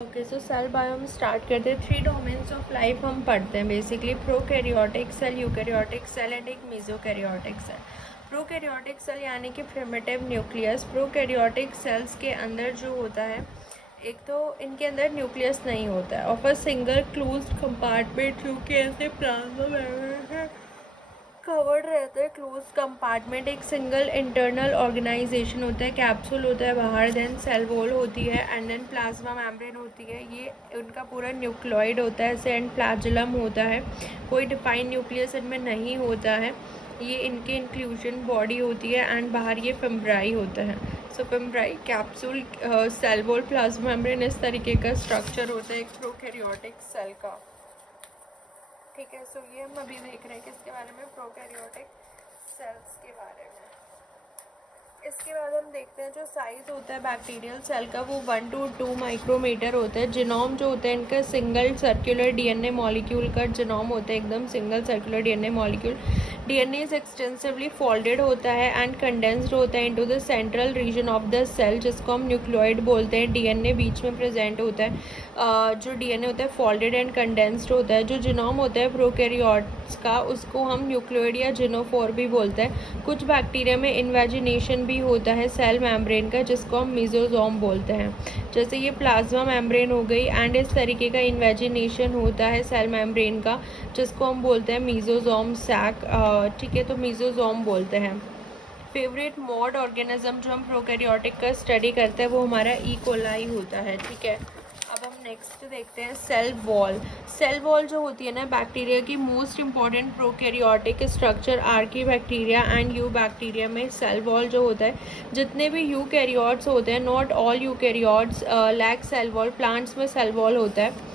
Okay, so cell bio हम start करते हैं। 3 डोमेन्स ऑफ लाइफ हम पढ़ते हैं basically, prokaryotic cell, eukaryotic cell and एक मेसोकैरियोटिक सेल। प्रोकैरियोटिक सेल यानी कि प्रिमिटिव न्यूक्लियस। प्रोकैरियोटिक सेल्स के अंदर जो होता है, एक तो इनके अंदर न्यूक्लियस नहीं होता है of a single closed compartment, जो कि ऐसे प्लाज्मा मेम्ब्रेन से कवर्ड रहता है। क्लोज कंपार्टमेंट एक सिंगल इंटरनल ऑर्गेनाइजेशन होता है, कैप्सूल होता है बाहर, देन सेल वॉल होती है एंड देन प्लाज्मा मेम्ब्रेन होती है। ये उनका पूरा न्यूक्लियोइड होता है, एंड फ्लैजेलम होता है। कोई डिफाइंड न्यूक्लियस इनमें नहीं होता है। ये इनके इंक्लूजन बॉडी होती है एंड बाहर ये फिम्ब्राई होता है। So fimbriae, capsule, cell wall, plasma membrane, इस तरीके का स्ट्रक्चर होता है एक प्रोकैरियोटिक सेल का। ठीक है, सो ये हम अभी देख रहे हैं किसके बारे में, प्रोकैरियोटिक सेल्स के बारे में। इसके बाद हम देखते हैं जो साइज होता है बैक्टीरियल सेल का, वो 1 to 2 माइक्रोमीटर होता है। जिनोम जो होता है इनका सिंगल सर्कुलर डीएनए मॉलिक्यूल का जिनोम होता है, एकदम single circular DNA molecule. DNA is extensively folded होता है एंड कंडेंस्ड होता है into the central region of the cell, जिसको हम न्यूक्लियोइड बोलते हैं। डीएनए बीच में प्रेजेंट होता है। जो डीएनए होता है फोल्डेड एंड कंडेंस्ड होता है। जो जिनोम होता है प्रोकैरियोट्स का, उसको हम न्यूक्लियोइड या जिनोफोर भी बोलते हैं। कुछ बैक्टीरिया में इन्वेजिनेशन भी होता है सेल मेम्ब्रेन का, जिसको हम मेसोसोम बोलते हैं। जैसे ये प्लाज्मा मेम्ब्रेन हो गई, एंड इस तरीके का इन्वेजिनेशन होता है सेल मेम्ब्रेन का, जिसको हम बोलते हैं मेसोसोम सैक। ठीक है, तो मेसोसोम बोलते हैं। फेवरेट मॉड ऑर्गेनिज्म जो हम प्रोकैरियोटिक का स्टडी करते हैं वो हमारा ई कोलाई होता है। ठीक है, अब हम नेक्स्ट देखते हैं सेल वॉल। सेल वॉल जो होती है ना बैक्टीरिया की most important prokaryotic structure, archaebacteria and eubacteria में सेल वॉल जो होता है, जितने भी यूकैरियोट्स होते हैं, not all eukaryotes lack cell wall. Plants में सेल वॉल होता है,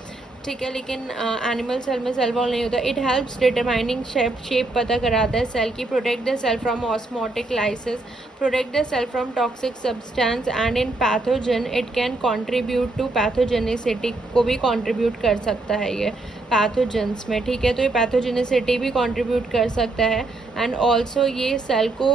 ठीक है, लेकिन एनिमल सेल में सेल वॉल नहीं होता। इट हेल्प्स डिटरमाइनिंग शेप पता कराता है सेल की। Protect the cell from osmotic lysis, protect the cell from toxic substance and in pathogen it can contribute to pathogenicity, को भी कंट्रीब्यूट कर सकता है ये पैथोजेंस में। ठीक है, तो ये पैथोजेनिसिटी भी कंट्रीब्यूट कर सकता है एंड ऑल्सो ये सेल को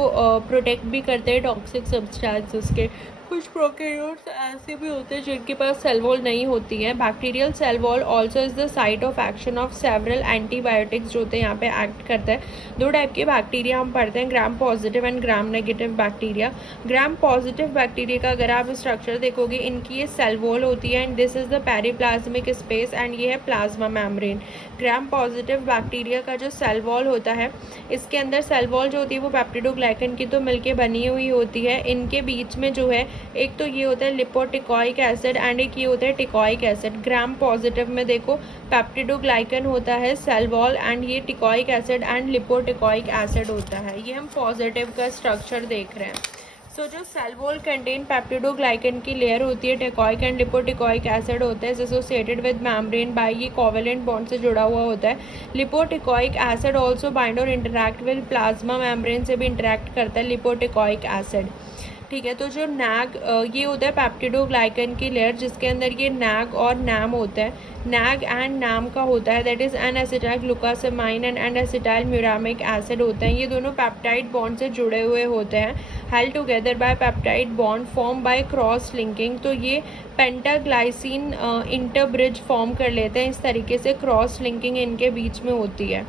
प्रोटेक्ट भी करते हैं टॉक्सिक सब्सटेंसेस के। कुछ प्रोकैरियोट्स ऐसे भी होते हैं जिनके पास सेल वॉल नहीं होती है। Bacterial cell wall also is the site of action of several antibiotics, जो होते हैं यहाँ पे एक्ट करता है। 2 टाइप के बैक्टीरिया हम पढ़ते हैं, gram positive and gram negative bacteria. Gram positive bacteria का अगर आप स्ट्रक्चर देखोगे, इनकी ये सेल वॉल होती है and this is the periplasmic space and ये है plasma membrane. Gram positive bacteria का जो सेल वॉल होता है, इसके अंदर सेल वॉल जो होती है वो पेप्टिडोग्लाइकन की तो मिलके बनी हुई होती है। इनके बीच में जो है, एक तो ये होता है लिपोटिकॉइक एसिड एंड एक ये होता है टिकॉइक एसिड। ग्राम पॉजिटिव में देखो पेप्टिडोग्लाइकन होता है सेल वॉल एंड ये टिकॉइक एसिड एंड लिपोटिकॉइक एसिड होता है। ये हम पॉजिटिव का स्ट्रक्चर देख रहे हैं। सो जो सेल वॉल कंटेन पेप्टिडोग्लाइकन की लेयर होती है, टिकॉइक एंड लिपोटिकॉइक एसिड होता है एसोसिएटेड विद मेम्ब्रेन बाय, ये कोवेलेंट बॉन्ड से जुड़ा हुआ होता है। लिपोटिकॉइक एसिड ऑल्सो बाइंड और इंटरैक्ट विद प्लाज्मा मेम्ब्रेन से भी इंटरैक्ट करता है लिपोटिकॉइक एसिड। ठीक है, तो जो नैग ये होता है पेप्टिडोग्लाइकन की लेयर, जिसके अंदर ये नैग और नैम होता है। नैग एंड नैम का होता है, that is an acetyl glucosamine and acetyl muramic acid होते हैं। ये दोनों पेप्टाइड बॉन्ड से जुड़े हुए होते हैं, held together by peptide bond form by cross linking. तो ये पेंटाग्लाइसिन इंटरब्रिज फॉर्म कर लेते हैं, इस तरीके से क्रॉस लिंकिंग इनके बीच में होती है।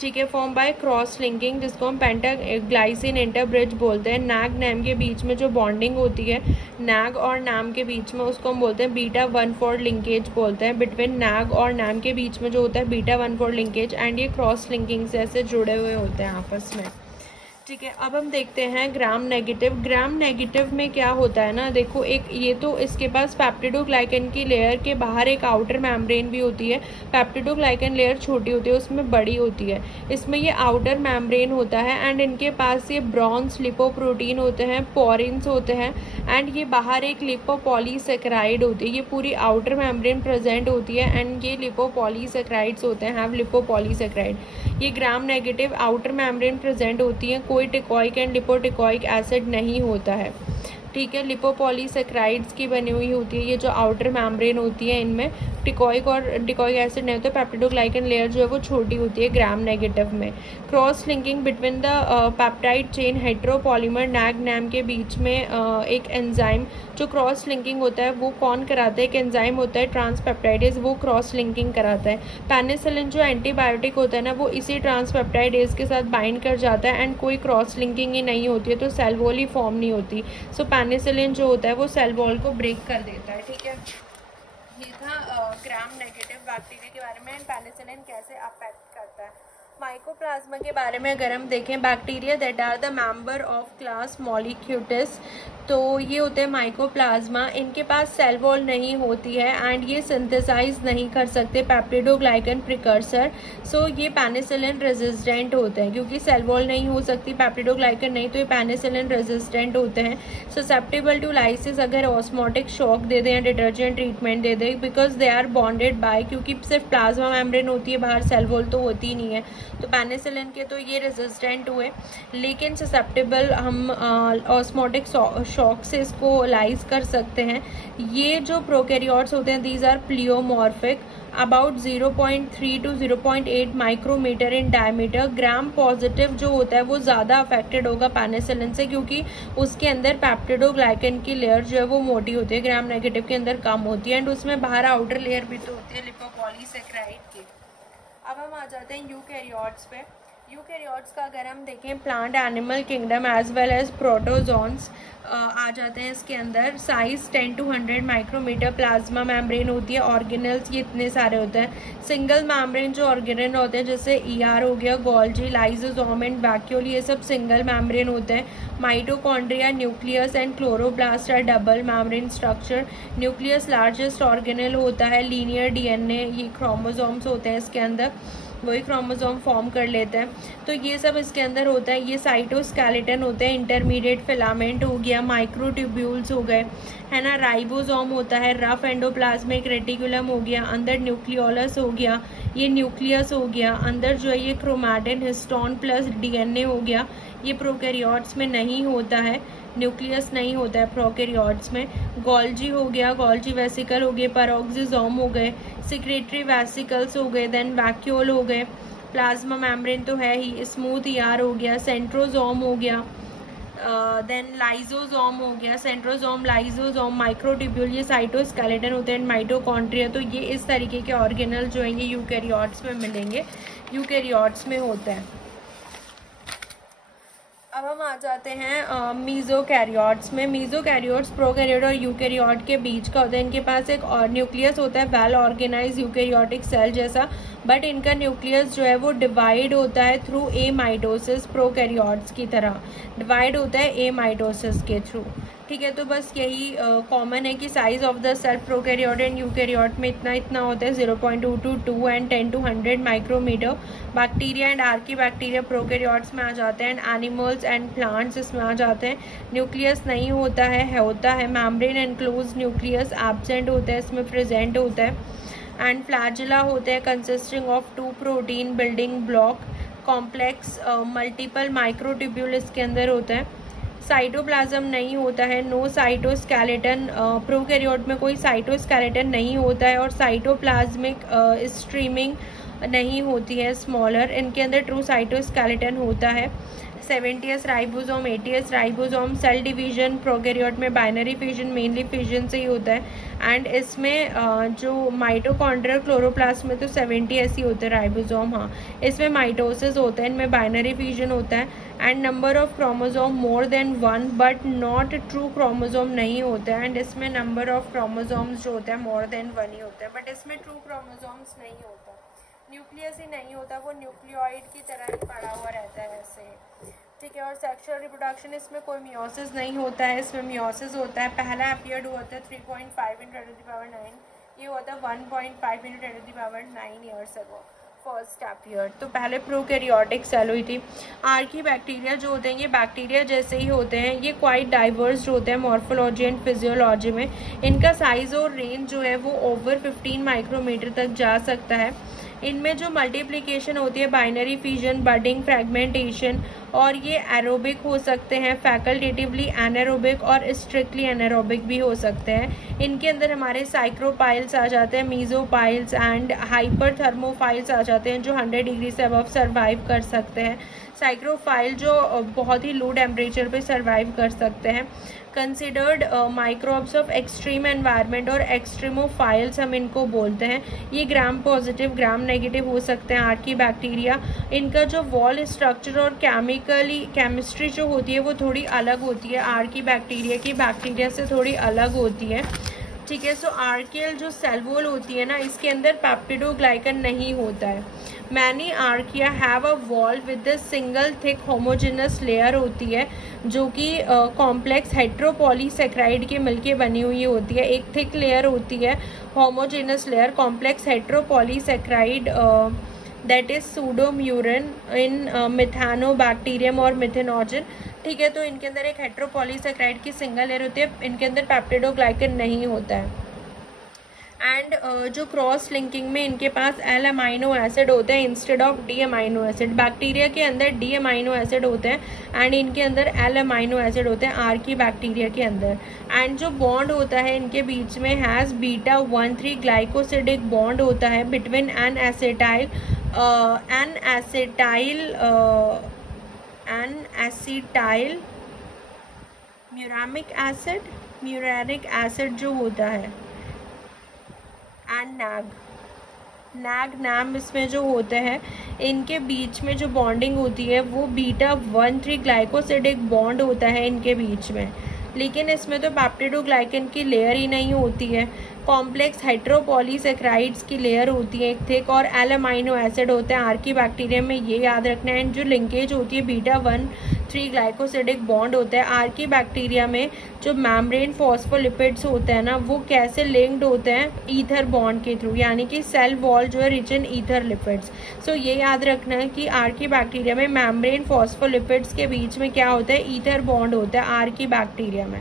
ठीक है, फॉर्म बाय क्रॉस लिंकिंग, जिसको हम पेंटाग्लाइसिन इंटरब्रिज बोलते हैं। नैग नैम के बीच में जो बॉन्डिंग होती है नैग और नैम के बीच में, उसको हम बोलते हैं बीटा 1,4 लिंकेज बोलते हैं। बिटवीन नैग और नैम के बीच में जो होता है बीटा 1,4 लिंकेज, एंड ये क्रॉस लिंकिंग से ऐसे जुड़े हुए होते हैं आपस में। ठीक है, अब हम देखते हैं ग्राम नेगेटिव। ग्राम नेगेटिव में क्या होता है ना, देखो एक ये तो इसके पास पेप्टिडोग्लाइकन की लेयर के बाहर एक आउटर मेम्ब्रेन भी होती है। पेप्टिडोग्लाइकन लेयर छोटी होती है, उसमें बड़ी होती है। इसमें ये आउटर मेम्ब्रेन होता है एंड इनके पास ये ब्रॉन्ज लिपोप्रोटीन होते हैं, पोरिन्स होते हैं एंड ये बाहर एक लिपोपॉलीसेकेराइड होती है। ये पूरी आउटर मेम्ब्रेन प्रेजेंट होती है एंड ये लिपोपॉलीसेकेराइड्स होते हैं, हैव लिपोपॉलीसेकेराइड। ये gram negative outer membrane present होती है, कोई टिकॉइक एंड लिपोटिकॉइक एसिड नहीं होता है। ठीक है, लिपोपॉलीसेक्राइड्स की बनी हुई होती है ये जो आउटर मेम्ब्रेन होती है। इनमें टिकोइक एसिड नहीं होता। पेप्टिडोग्लाइकन लेयर जो है वो छोटी होती है ग्राम नेगेटिव में। Cross linking between the peptide chain heteropolymer NAG NAM के बीच में एक एंजाइम जो क्रॉस लिंकिंग होता है वो कौन कराता है? एक एंजाइम होता है ट्रांसपेप्टाइडेज, वो क्रॉस लिंकिंग कराता है। पेनिसिलिन जो एंटीबायोटिक होता है ना वो इसी ट्रांसपेप्टाइडेज के साथ बाइंड कर जाता है एंड कोई क्रॉस लिंकिंग ही नहीं होती है तो सेल वॉल ही फॉर्म नहीं होती। सो पेनिसिलिन जो होता है वो सेल वॉल को ब्रेक कर देता है। ठीक है, ये था ग्राम नेगेटिव बैक्टीरिया के बारे में एंड पेनिसिलिन कैसे अफेक्ट करता है। माइकोप्लाज्मा के बारे में अगर हम देखें, bacteria that are the member of class mollicutes, तो ये होते हैं माइकोप्लाज्मा। इनके पास सेल वॉल नहीं होती है एंड ये सिंथेसाइज नहीं कर सकते पेप्टिडोग्लाइकन प्रिकर्सर। सो ये पेनिसिलिन रेजिस्टेंट होते हैं क्योंकि सेल वॉल नहीं हो सकती, पेप्टिडोग्लाइकन नहीं, तो ये पेनिसिलिन रेजिस्टेंट होते हैं। ससेप्टेबल टू लाइसिस अगर ऑस्मोटिक शॉक दे दें या डिटर्जेंट ट्रीटमेंट दे दें, because they are bonded by, क्योंकि सिर्फ प्लाज्मा मेम्ब्रेन होती है, बाहर सेल वॉल तो होती नहीं है। तो पेनिसिलिन के तो ये रेजिस्टेंट हुए, लेकिन ससेप्टेबल हम ऑस्मोटिक शॉक से इसको लाइज कर सकते हैं। ये जो प्रोकैरियोट्स होते हैं these are pleomorphic, about 0.3 to 0.8 micrometer in diameter. Gram positive जो होता है वो ज़्यादा अफेक्टेड होगा पेनिसिलिन से क्योंकि उसके अंदर पेप्टिडोग्लाइकन की लेयर जो है वो मोटी होती है, ग्राम नेगेटिव के अंदर कम होती है एंड उसमें बाहर आउटर लेयर भी तो होती है लिपोपॉलीसेक्राइड की। अब हम आ जाते हैं यूकैरियोट्स पे। यूकैरियोट्स का अगर हम देखें plant animal kingdom as well as protozoans आ जाते हैं इसके अंदर। Size 10 to 100 micrometre, plasma membrane होती है, ऑर्गेनल्स ये इतने सारे होते हैं। सिंगल मेम्ब्रेन जो ऑर्गेनल होते हैं जैसे ईआर हो गया, गोल्जी, लाइसोसोम एंड वैक्यूल, ये सब सिंगल मेम्ब्रेन होते हैं। Mitochondria, nucleus and chloroplast are double membrane structure. Nucleus largest organelle होता है। लीनियर डीएनए, ये क्रोमोसोम्स होते हैं इसके अंदर, वही क्रोमोसोम फॉर्म कर लेते हैं। तो ये सब इसके अंदर होता है। ये साइटोस्केलेटन होते हैं, इंटरमीडिएट फिलामेंट हो गया, माइक्रोट्यूब्यूल्स हो गए, है ना। राइबोसोम होता है, रफ एंडोप्लाज्मिक रेटिकुलम हो गया, अंदर न्यूक्लियोलस हो गया, ये न्यूक्लियस हो गया, अंदर जो है ये क्रोमैटिन, हिस्टोन प्लस डीएनए हो गया। ये प्रोकैरियोट्स में नहीं होता है, न्यूक्लियस नहीं होता है प्रोकैरियोट्स में। गोल्जी हो गया, गोल्जी वेसिकल हो गए, पैरोक्सिसोम हो गए, सिक्रेटरी वेसिकल्स हो गए, देन वैक्यूल हो गए, प्लाज्मा मेम्ब्रेन तो है ही, स्मूथ ईआर हो गया, सेंट्रोजोम हो गया, देन लाइजोसोम हो गया, सेंट्रोजोम, लाइजोसोम, माइक्रोट्यूब्यूल, ये साइटोस्केलेटन होते हैं, माइटोकॉन्ड्रिया। तो ये इस तरीके के ऑर्गेनल जो है ये यूकैरियोट्स में मिलेंगे, यूकैरियोट्स में होता है। अब हम आ जाते हैं मीजोकैरियोट्स में। मीजोकैरियोट्स प्रोकैरियोट और यूकैरियोट के बीच का होता है। इनके पास एक और न्यूक्लियस होता है, वेल ऑर्गेनाइज यूकैरियोटिक सेल जैसा, बट इनका न्यूक्लियस जो है वो डिवाइड होता है थ्रू ए माइटोसिस, प्रोकैरियोट्स की तरह डिवाइड होता है ए माइटोसिस के थ्रू। ठीक है, तो बस यही कॉमन है कि size of the cell prokaryote and eukaryote में इतना इतना होता है, 0.2 to 2 and 10 to 100 micrometer. Bacteria and archaebacteria prokaryotes में आ जाते हैं एंड एनिमल्स एंड प्लांट्स इसमें आ जाते हैं। न्यूक्लियस नहीं होता है मेम्ब्रेन एनक्लोज न्यूक्लियस एब्सेंट होता है, इसमें प्रेजेंट होता है। एंड फ्लैजिला होते हैं consisting of 2 protein building block complex, multiple microtubule इसके अंदर होता है। साइटोप्लाज्म नहीं होता है, नो साइटोस्केलेटन, प्रोकैरियोट में कोई साइटोस्केलेटन नहीं होता है और साइटोप्लाज्मिक स्ट्रीमिंग नहीं होती है, स्मॉलर। इनके अंदर ट्रू साइटोस्केलेटन होता है। 70s ribosome, 80s ribosome. Cell division prokaryote में बाइनरी फिजन, मेनली फिजन से ही होता है एंड इसमें जो माइटोकॉन्ड्रियल क्लोरोप्लास्ट में तो 70s ही होते हैं राइबोसोम, हाँ। इसमें माइटोसिस होता है, इनमें बाइनरी फिजन होता है and number of chromosome more than 1 but not true chromosome नहीं होता है एंड इसमें नंबर ऑफ क्रोमोसोम्स जो होता है मोर देन 1 ही होता है, बट इसमें ट्रू क्रोमोसोम्स नहीं होता। न्यूक्लियस ही नहीं होता, वो न्यूक्लियोइड की तरह ही पड़ा हुआ रहता है ऐसे। ठीक है, और सेक्सुअल रिप्रोडक्शन इसमें कोई मियोसिस नहीं होता है, इसमें मियोसिस होता है। पहला अपीयर्ड हुआ था 3.5 × 10⁻⁹, ये हुआ था 1.5 × 10⁻⁹ ईयर्स अगो, फर्स्ट अपीयर्ड। तो पहले प्रोकैरियोटिक सेल हुई थी। आर्की बैक्टीरिया जो होते हैं ये बैक्टीरिया जैसे ही होते हैं, ये क्वाइट डाइवर्स होते हैं मॉर्फोलॉजी एंड फिजियोलॉजी में। इनका साइज और रेंज जो है वो ओवर 15 माइक्रोमीटर तक जा सकता है। इनमें जो मल्टीप्लिकेशन होती है, बाइनरी फिजन, बडिंग, फ्रेगमेंटेशन और ये एरोबिक हो सकते हैं, फैकल्टेटिवली एनारोबिक और स्ट्रिक्टली एनारोबिक भी हो सकते हैं। इनके अंदर हमारे साइक्रोपाइल्स आ जाते हैं, मीजोपाइल्स एंड हाइपरथर्मोफाइल्स आ जाते हैं जो 100 डिग्री से अबव सर्वाइव कर सकते हैं। साइक्रोफाइल जो बहुत ही लो टेम्परेचर पे सर्वाइव कर सकते हैं। Considered microbes of extreme environment और एक्सट्रीमोफाइल्स हम इनको बोलते हैं। ये ग्राम पॉजिटिव ग्राम नेगेटिव हो सकते हैं। आर्की बैक्टीरिया, इनका जो वॉल स्ट्रक्चर और केमिस्ट्री जो होती है वो थोड़ी अलग होती है, आर्की बैक्टीरिया की बैक्टीरिया से थोड़ी अलग होती है। ठीक है, सो आर्कियल जो सेल वॉल होती है ना, इसके अंदर पेप्टिडोग्लाइकन नहीं होता है। Many archaea have a wall with a single thick homogeneous layer होती है जो कि कॉम्प्लेक्स हेट्रोपॉलीसेक्राइड के मिलके बनी हुई होती है। एक थिक लेयर होती है homogenous layer, complex heteropolysaccharide that is pseudomurein in methanobacterium और मिथेनोजन। ठीक है, तो इनके अंदर एक हेट्रोपॉलीसेक्राइड की सिंगल लेयर होती है, इनके अंदर पेप्टिडोग्लाइकन नहीं होता है। एंड जो क्रॉस लिंकिंग में इनके पास एल अमाइनो एसिड होते हैं instead of D amino acid. Bacteria के अंदर डी अमाइनो एसिड होते हैं एंड इनके अंदर एल अमाइनो एसिड होते हैं आर्की बैक्टीरिया के अंदर। एंड जो बॉन्ड होता है इनके बीच में हैज़ बीटा 1,3 ग्लाइकोसिडिक बॉन्ड होता है बिटवीन एन एसिटाइल म्यूरानिक एसिड जो होता है एंड नैग इसमें जो होते हैं, इनके बीच में जो बॉन्डिंग होती है वो बीटा 1,3 ग्लाइकोसिडिक बॉन्ड होता है इनके बीच में। लेकिन इसमें तो पेप्टिडोग्लाइकन की लेयर ही नहीं होती है, कॉम्प्लेक्स हेट्रोपॉलीसेक्राइड्स की लेयर होती है एक थिक, और एल अमाइनो एसिड होते हैं आर्की बैक्टीरिया में, ये याद रखना है। जो लिंकेज होती है बीटा 1,3 ग्लाइकोसिडिक बॉन्ड होता है। आर्की बैक्टीरिया में जो मेम्ब्रेन फॉस्फोलिपिड्स होते हैं ना, वो कैसे लिंक्ड होते हैं, ईथर बॉन्ड के थ्रू, यानी कि सेल वॉल जो है रिच इन ईथर लिपिड्स। सो ये याद रखना है कि आर्की बैक्टीरिया में मेम्ब्रेन फॉस्फोलिपिड्स के बीच में क्या होता है, ईथर बॉन्ड होता है आर्की बैक्टीरिया में।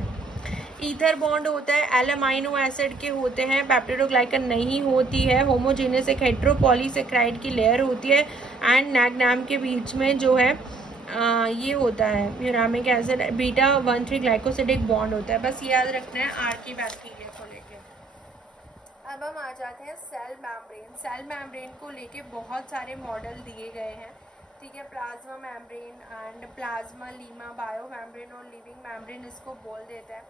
ईथर बॉन्ड होता है, एल अमाइनो एसिड के होते हैं, पेप्टिडोग्लाइकन नहीं होती है, होमोजेनस एक हेट्रोपॉलीसेक्राइड की लेयर होती है एंड नैग के बीच में जो है ये होता है muramic acid beta 1,3 glycosidic bond होता है। बस याद रखना है आर्की बैक्टीरिया को लेके। अब हम आ जाते हैं सेल मेम्ब्रेन। सेल मेम्ब्रेन को लेके बहुत सारे मॉडल दिए गए हैं। ठीक है, plasma membrane and plasma Lima, bio membrane और लिविंग मेम्ब्रेन इसको बोल देते हैं।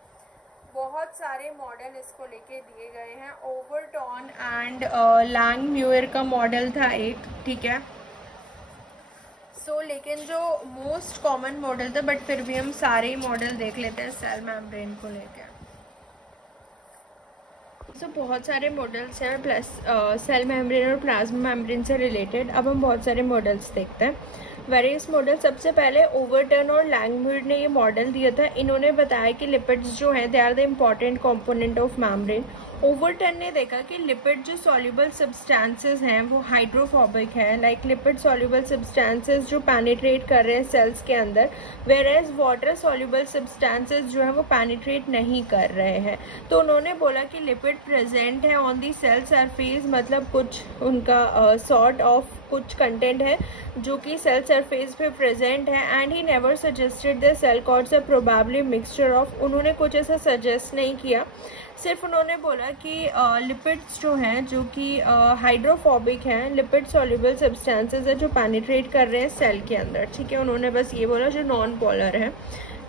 बहुत सारे मॉडल इसको लेके दिए गए हैं। ओवरटॉन एंड लैंगम्यूयर का मॉडल था एक, ठीक है। लेकिन जो मोस्ट कॉमन मॉडल था, बट फिर भी हम सारे ही मॉडल देख लेते हैं सेल मेम्ब्रेन को लेकर। बहुत सारे मॉडल्स हैं प्लस सेल मेम्ब्रेन और प्लाज्मा मेम्ब्रेन से रिलेटेड। अब हम बहुत सारे मॉडल्स देखते हैं, वेरियस मॉडल। सबसे पहले ओवरटन और लैंगम्यूर ने ये मॉडल दिया था। इन्होंने बताया कि लिपिड्स जो हैं they are the important component of membrane. Overton ने देखा कि लिपिड जो सॉल्युबल सब्सटेंसेस हैं वो हाइड्रोफोबिक हैं, लाइक लिपिड सॉल्युबल सब्सटेंसेस जो पेनिट्रेट कर रहे हैं सेल्स के अंदर, वेयरएज वाटर सॉल्युबल सब्सटेंसेस जो है वो पेनिट्रेट नहीं कर रहे हैं। तो उन्होंने बोला कि लिपिड प्रेजेंट है ऑन दी सेल सरफेस, मतलब कुछ उनका सॉर्ट ऑफ कुछ कंटेंट है जो कि सेल सरफेस पे प्रेजेंट है। And he never suggested the cell cords are probably mixture of, उन्होंने कुछ ऐसा सजेस्ट नहीं किया, सिर्फ उन्होंने बोला कि लिपिड्स जो हैं जो कि हाइड्रोफोबिक हैं, लिपिड सॉल्युबल सब्सटेंसेस है जो पेनिट्रेट कर रहे हैं सेल के अंदर, ठीक है। उन्होंने बस ये बोला जो नॉन पोलर है,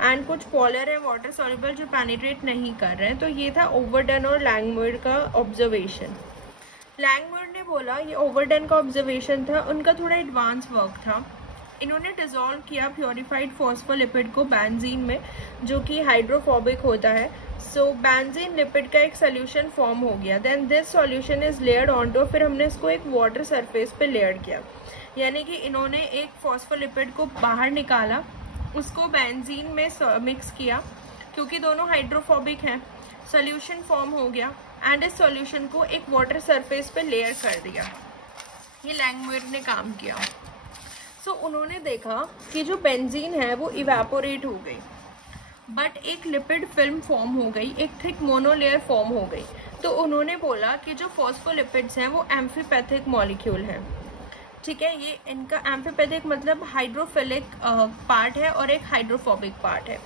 एंड कुछ पोलर है वाटर सॉल्युबल जो पेनिट्रेट नहीं कर रहे हैं। तो ये था ओवरटन और लैंगम्यूर का ऑब्जर्वेशन। लैंगम्यूर ने बोला, ये ओवरटन का ऑब्जर्वेशन था, उनका थोड़ा एडवांस वर्क था। इन्होंने डिसॉल्व किया प्योरीफाइड फॉस्फोलिपिड को बेंजीन में जो कि हाइड्रोफोबिक होता है। सो बेंजीन लिपिड का एक सोल्यूशन फॉर्म हो गया। Then this solution is layered onto, फिर हमने इसको एक वाटर सरफेस पे लेयर किया, यानी कि इन्होंने एक फॉस्फोलिपिड को बाहर निकाला, उसको बेंजीन में मिक्स किया, क्योंकि दोनों हाइड्रोफोबिक हैं, सोल्यूशन फॉर्म हो गया एंड इस सॉल्यूशन को एक वाटर सरफेस पे लेयर कर दिया। ये लैंगम्यूर ने काम किया। सो उन्होंने देखा कि जो बेंजीन है वो इवेपोरेट हो गई, बट एक लिपिड फिल्म फॉर्म हो गई, एक थिक मोनोलेयर फॉर्म हो गई। तो उन्होंने बोला कि जो फॉस्फोलिपिड्स हैं वो एम्फीपैथिक मॉलिक्यूल हैं। ठीक है। ये इनका एम्फीपैथिक मतलब हाइड्रोफिलिक पार्ट है और एक हाइड्रोफोबिक पार्ट है।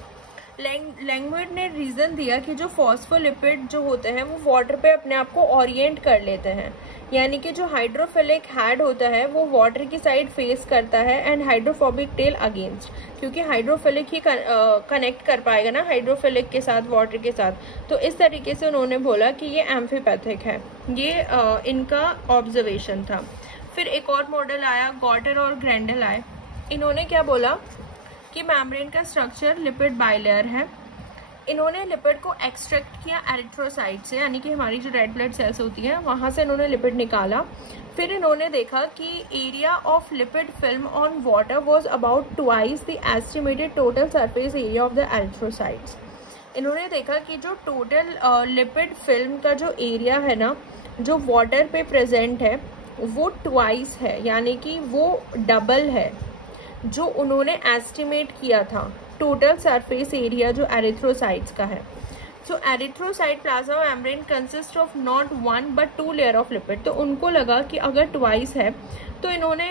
लैंगमुइर ने रीजन दिया कि जो फॉस्फोलिपिड जो होते हैं वो वाटर पे अपने आप को ओरिएंट कर लेते हैं, यानी कि जो हाइड्रोफिलिक हेड होता है वो वाटर की साइड फेस करता है एंड हाइड्रोफोबिक टेल अगेंस्ट, क्योंकि हाइड्रोफिलिक ही कनेक्ट कर पाएगा ना हाइड्रोफिलिक के साथ, वाटर के साथ। तो इस तरीके से उन्होंने बोला कि ये एम्फीपैथिक है। ये इनका ऑब्जर्वेशन था। फिर एक और मॉडल आया, गॉटर और ग्रेंडल आए। इन्होंने क्या बोला कि मेम्ब्रेन का स्ट्रक्चर लिपिड बाइलेयर है। इन्होंने लिपिड को एक्सट्रैक्ट किया एरिथ्रोसाइट से, यानी कि हमारी जो रेड ब्लड सेल्स होती हैं वहां से इन्होंने लिपिड निकाला। फिर इन्होंने देखा कि area of lipid film on water was about twice the estimated total surface area of the erythrocytes. इन्होंने देखा कि जो टोटल लिपिड फिल्म का जो एरिया है ना, जो वाटर पे प्रेजेंट है, वो ट्वाइस है, यानी कि वो डबल है जो उन्होंने एस्टिमेट किया था टोटल सरफेस एरिया जो एरिथ्रोसाइट्स का है। So erythrocyte plasma membrane consist of not 1 but 2 layer of lipid. तो उनको लगा कि अगर ट्वाइस है तो इन्होंने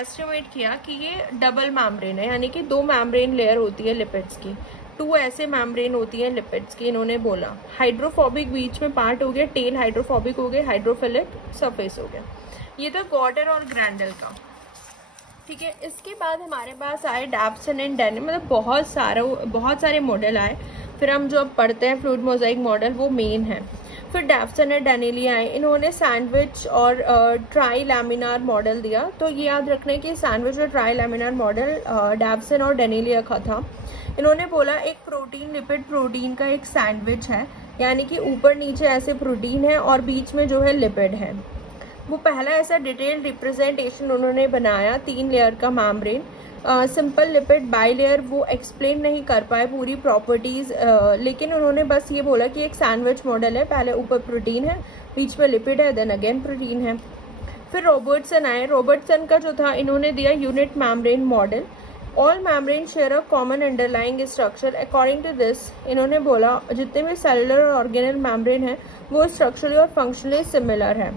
एस्टिमेट किया कि ये डबल मेम्ब्रेन है, यानी कि 2 मेम्ब्रेन लेयर होती है लिपिड्स की, 2 ऐसे मेम्ब्रेन होती है लिपिड्स की। इन्होंने बोला हाइड्रोफोबिक बीच में पार्ट हो गया, टेल हाइड्रोफोबिक हो गए, हाइड्रोफिलिक सरफेस हो गया। ये था गॉटर और ग्रैंडल का। ठीक है। इसके बाद हमारे पास आए डैप्सन एंड डेनी, मतलब बहुत सारे मॉडल आए। फिर हम जो अब पढ़ते हैं फ्लूइड मोजाइक मॉडल वो मेन है। फिर डैप्सन एंड डेनिली आए। इन्होंने सैंडविच और ट्राई लैमिनार मॉडल दिया। तो ये याद रखना है कि सैंडविच और ट्राई लैमिनार मॉडल डैप्सन और डेनिली का था। इन्होंने बोला एक प्रोटीन लिपिड प्रोटीन का एक सैंडविच है, यानी कि ऊपर नीचे ऐसे प्रोटीन है और बीच में जो है लिपिड है। वो पहला ऐसा डिटेल्ड रिप्रेजेंटेशन उन्होंने बनाया 3 लेयर का मेम्ब्रेन। सिंपल लिपिड बाइलेयर वो एक्सप्लेन नहीं कर पाए पूरी प्रॉपर्टीज, लेकिन उन्होंने बस ये बोला कि एक सैंडविच मॉडल है, पहले ऊपर प्रोटीन है, बीच में लिपिड है, देन अगेन प्रोटीन है। फिर रॉबर्टसन आए। रॉबर्टसन का जो था इन्होंने दिया unit membrane model. All membrane share a common underlying structure. According to this इन्होंने बोला जितने भी सेलुलर और ऑर्गेनल मेम्ब्रेन है वो स्ट्रक्चरली और फंक्शनली सिमिलर है।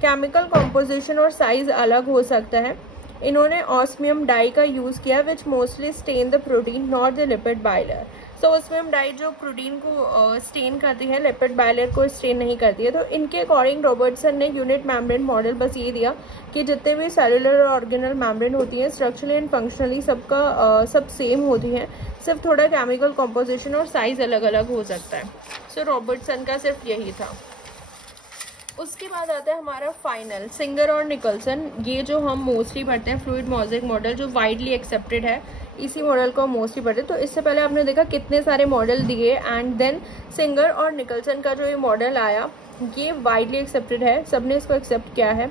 केमिकल कॉम्पोजिशन और साइज अलग हो सकता है। इन्होंने ऑस्मियम डाई का यूज किया which mostly stain the protein not the lipid bilayer. So osmium dye जो प्रोटीन को स्टेन करती है, लिपिड बाइलेयर को स्टेन नहीं करती है। तो इनके अकॉर्डिंग रॉबर्टसन ने यूनिट मेम्ब्रेन मॉडल बस ये दिया कि जितने भी सेलुलर और ऑर्गेनल मेम्ब्रेन होती हैं स्ट्रक्चरली एंड फंक्शनली सब सेम होती हैं, सिर्फ थोड़ा केमिकल कॉम्पोजिशन और साइज अलग अलग हो सकता है। सो रॉबर्टसन का सिर्फ यही था। उसके बाद आता है हमारा फाइनल, सिंगर और निकलसन। ये जो हम मोस्टली पढ़ते हैं फ्लूइड मोजाइक मॉडल जो वाइडली एक्सेप्टेड है, इसी मॉडल को मोस्टली पढ़ते हैं। तो इससे पहले आपने देखा कितने सारे मॉडल दिए, एंड देन सिंगर और निकलसन का जो ये मॉडल आया ये वाइडली एक्सेप्टेड है, सबने इसको एक्सेप्ट किया है।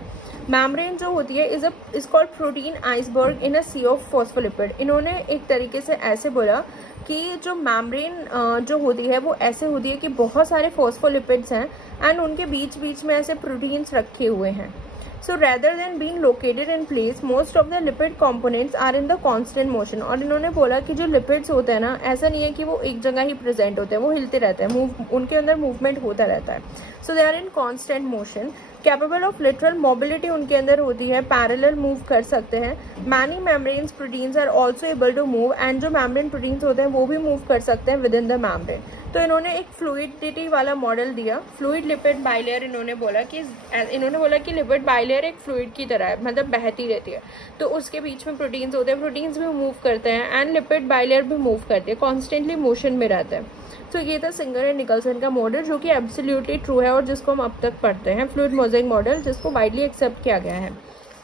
मेम्ब्रेन जो होती है is called protein iceberg in a sea of phospholipid. इन्होंने एक तरीके से ऐसे बोला कि जो मेम्ब्रेन जो होती है वो ऐसे होती है कि बहुत सारे फॉस्फोलिपिड्स हैं एंड उनके बीच बीच में ऐसे प्रोटीन्स रखे हुए हैं। So rather than being located in place most of the lipid components are in the constant motion. और इन्होंने बोला कि जो लिपिड्स होते हैं ना, ऐसा नहीं है कि वो एक जगह ही प्रेजेंट होते हैं, वो हिलते रहते हैं, उनके अंदर मूवमेंट होता रहता है। So they are in constant motion, capable of lateral mobility उनके अंदर होती है, पैरेलल मूव कर सकते हैं। Many membranes proteins are also able to move, and जो मेम्ब्रेन प्रोटीन्स होते हैं वो भी मूव कर सकते हैं विद इन द मेम्ब्रेन। तो इन्होंने एक फ्लूइडिटी वाला मॉडल दिया, फ्लूइड लिपिड बाइलेयर। इन्होंने बोला कि लिपिड बाइलेयर एक फ्लूइड की तरह है, मतलब बहती रहती है, तो उसके बीच में प्रोटीन्स होते हैं, प्रोटीन्स भी मूव करते हैं एंड लिपिड बाइलेयर भी मूव करती है, कॉन्स्टेंटली मोशन में रहता है। तो ये था सिंगर एंड निकलसन का मॉडल जो कि एब्सोल्युटली ट्रू है और जिसको हम अब तक पढ़ते हैं, फ्लूइड मोजाइक मॉडल जिसको वाइडली एक्सेप्ट किया गया है।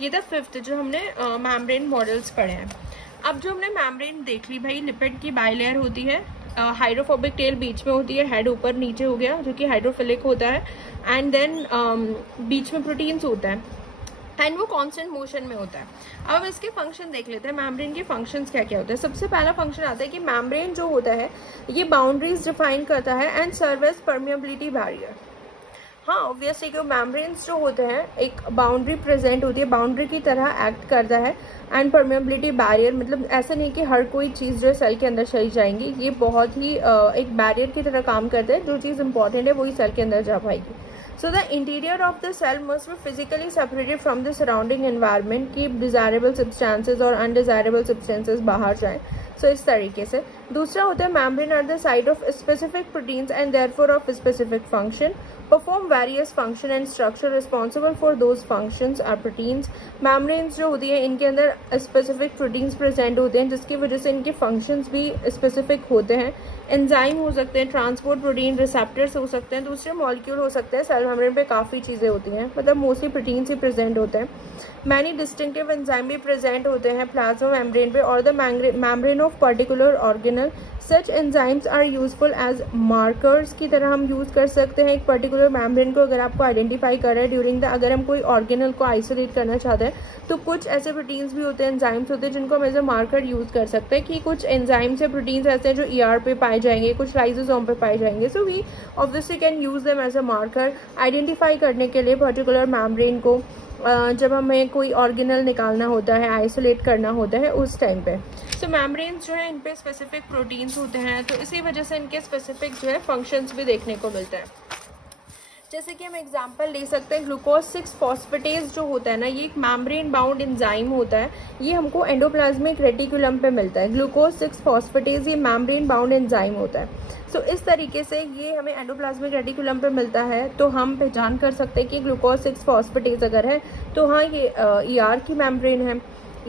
ये था 5th जो हमने मेम्ब्रेन मॉडल्स पढ़े हैं। अब जो हमने मेम्ब्रेन देख ली भाई, लिपिड की बाइलेयर होती है, हाइड्रोफोबिक टेल बीच में होती है, हेड ऊपर नीचे हो गया जो कि हाइड्रोफिलिक होता है, एंड देन बीच में प्रोटीन्स होता है एंड वो कांस्टेंट मोशन में होता है। अब इसके फंक्शन देख लेते हैं, मेम्ब्रेन के फंक्शंस क्या क्या होते हैं। सबसे पहला फंक्शन आता है कि मेम्ब्रेन जो होता है ये बाउंड्रीज डिफाइन करता है and serve as permeability barrier. हाँ ऑब्वियसली क्यों मेम्ब्रेन्स जो होते हैं एक बाउंड्री प्रेजेंट होती है, बाउंड्री की तरह एक्ट करता है, एंड परमिएबिलिटी बैरियर मतलब ऐसा नहीं कि हर कोई चीज़ जो है सेल के अंदर चली जाएंगी, ये बहुत ही एक बैरियर की तरह काम करता है, जो चीज़ इंपॉर्टेंट है वही सेल के अंदर जा पाएगी। So the interior of the cell must be physically separated from the surrounding environment, keep desirable substances और undesirable substances बाहर जाएं. So इस तरीके से. दूसरा होता है membrane at the site of specific proteins and therefore of specific function. Perform various function and structure responsible for those functions are proteins. Membranes जो होती है इनके अंदर specific proteins present होते हैं जिसकी वजह से इनके functions भी specific होते हैं. एंजाइम हो सकते हैं, ट्रांसपोर्ट प्रोटीन, रिसेप्टर्स हो सकते हैं, दूसरे मॉलिक्यूल हो सकते हैं. सेल मेम्ब्रेन पे काफ़ी चीज़ें होती हैं, मतलब मोस्टली प्रोटीन्स ही प्रेजेंट होते हैं. मैनी डिस्टिंक्टिव एंजाइम भी प्रेजेंट होते हैं प्लाज्मा मेम्ब्रेन पे और the membrane of particular organelle. Such enzymes are useful as markers की तरह हम यूज़ कर सकते हैं एक पर्टिकुलर मेम्ब्रेन को. अगर आपको आइडेंटिफाई कर रहे हैं ड्यूरिंग द, अगर हम कोई ऑर्गेनल को आइसोलेट करना चाहते हैं तो कुछ ऐसे प्रोटीन्स भी होते हैं, एंजाइम्स होते हैं जिनको हम एज अ मार्कर यूज़ कर सकते हैं कि कुछ एंजाइम्स या प्रोटीन्स ऐसे हैं जो ER पे पाए जाएंगे, कुछ लाइसोसोम पे पाए जाएंगे. So we obviously can use them as a marker identify करने के लिए पर्टिकुलर मेम्ब्रेन को जब हमें कोई ऑर्गेनल निकालना होता है, आइसोलेट करना होता है उस टाइम पे. सो मेम्ब्रेन्स जो है इन पे स्पेसिफिक प्रोटीन्स होते हैं तो इसी वजह से इनके स्पेसिफिक जो है फंक्शंस भी देखने को मिलते हैं. जैसे कि हम एग्जांपल ले सकते हैं ग्लूकोज 6 फॉस्फेटेज जो होता है ना, ये एक मेम्ब्रेन बाउंड एंजाइम होता है. ये हमको एंडोप्लाज्मिक रेटिकुलम पे मिलता है. ग्लूकोज 6 फॉस्फेटेज ये मेम्ब्रेन बाउंड एंजाइम होता है. सो इस तरीके से ये हमें एंडोप्लाज्मिक रेटिकुलम पे मिलता है तो हम पहचान कर सकते हैं कि ग्लूकोज 6 फॉस्फेटेज अगर है तो हाँ ये ER की मेम्ब्रेन है,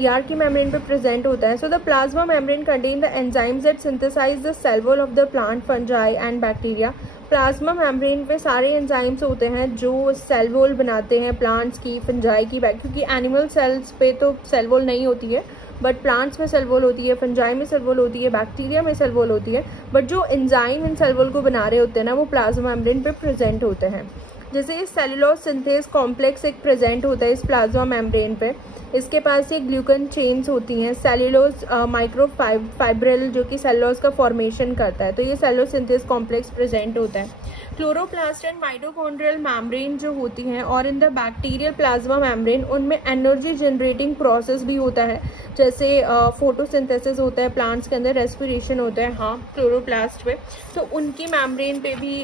ER की मेम्ब्रेन पे प्रेजेंट होता है. So the plasma membrane contain the enzymes that synthesize the cell wall of the plant, fungi and bacteria. Plasma membrane पे सारे एंजाइम्स होते हैं जो सेल वॉल बनाते हैं प्लांट्स की, फंजाई की, क्योंकि एनिमल सेल्स पे तो सेल वॉल नहीं होती है बट प्लांट्स में सेल वॉल होती है, फंजाई में सेल वॉल होती है, बैक्टीरिया में सेल वॉल होती है. बट जो एंजाइम इन सेल वॉल को बना रहे होते हैं ना वो प्लाज्मा मेम्ब्रेन पे प्रेजेंट होते हैं. जैसे ये सेलुलोज सिंथेज कॉम्प्लेक्स एक प्रेजेंट होता है इस प्लाज्मा मेम्ब्रेन पे. इसके पास ये ग्लूकन चेन्स होती हैं. सेलुलोज माइक्रोफाइब्रिल जो कि सेलुलोज का फॉर्मेशन करता है तो ये सेलुलोज सिंथेज कॉम्प्लेक्स प्रेजेंट होता है. क्लोरोप्लास्ट एंड माइटोकॉन्ड्रियल मेम्ब्रेन जो होती हैं और in the bacterial plasma membrane उनमें एनर्जी जनरेटिंग प्रोसेस भी होता है. जैसे फोटोसिंथेसिस होता है प्लांट्स के अंदर, रेस्पिरेशन होता है हाँ क्लोरोप्लास्ट पे. तो उनकी मेम्ब्रेन पे भी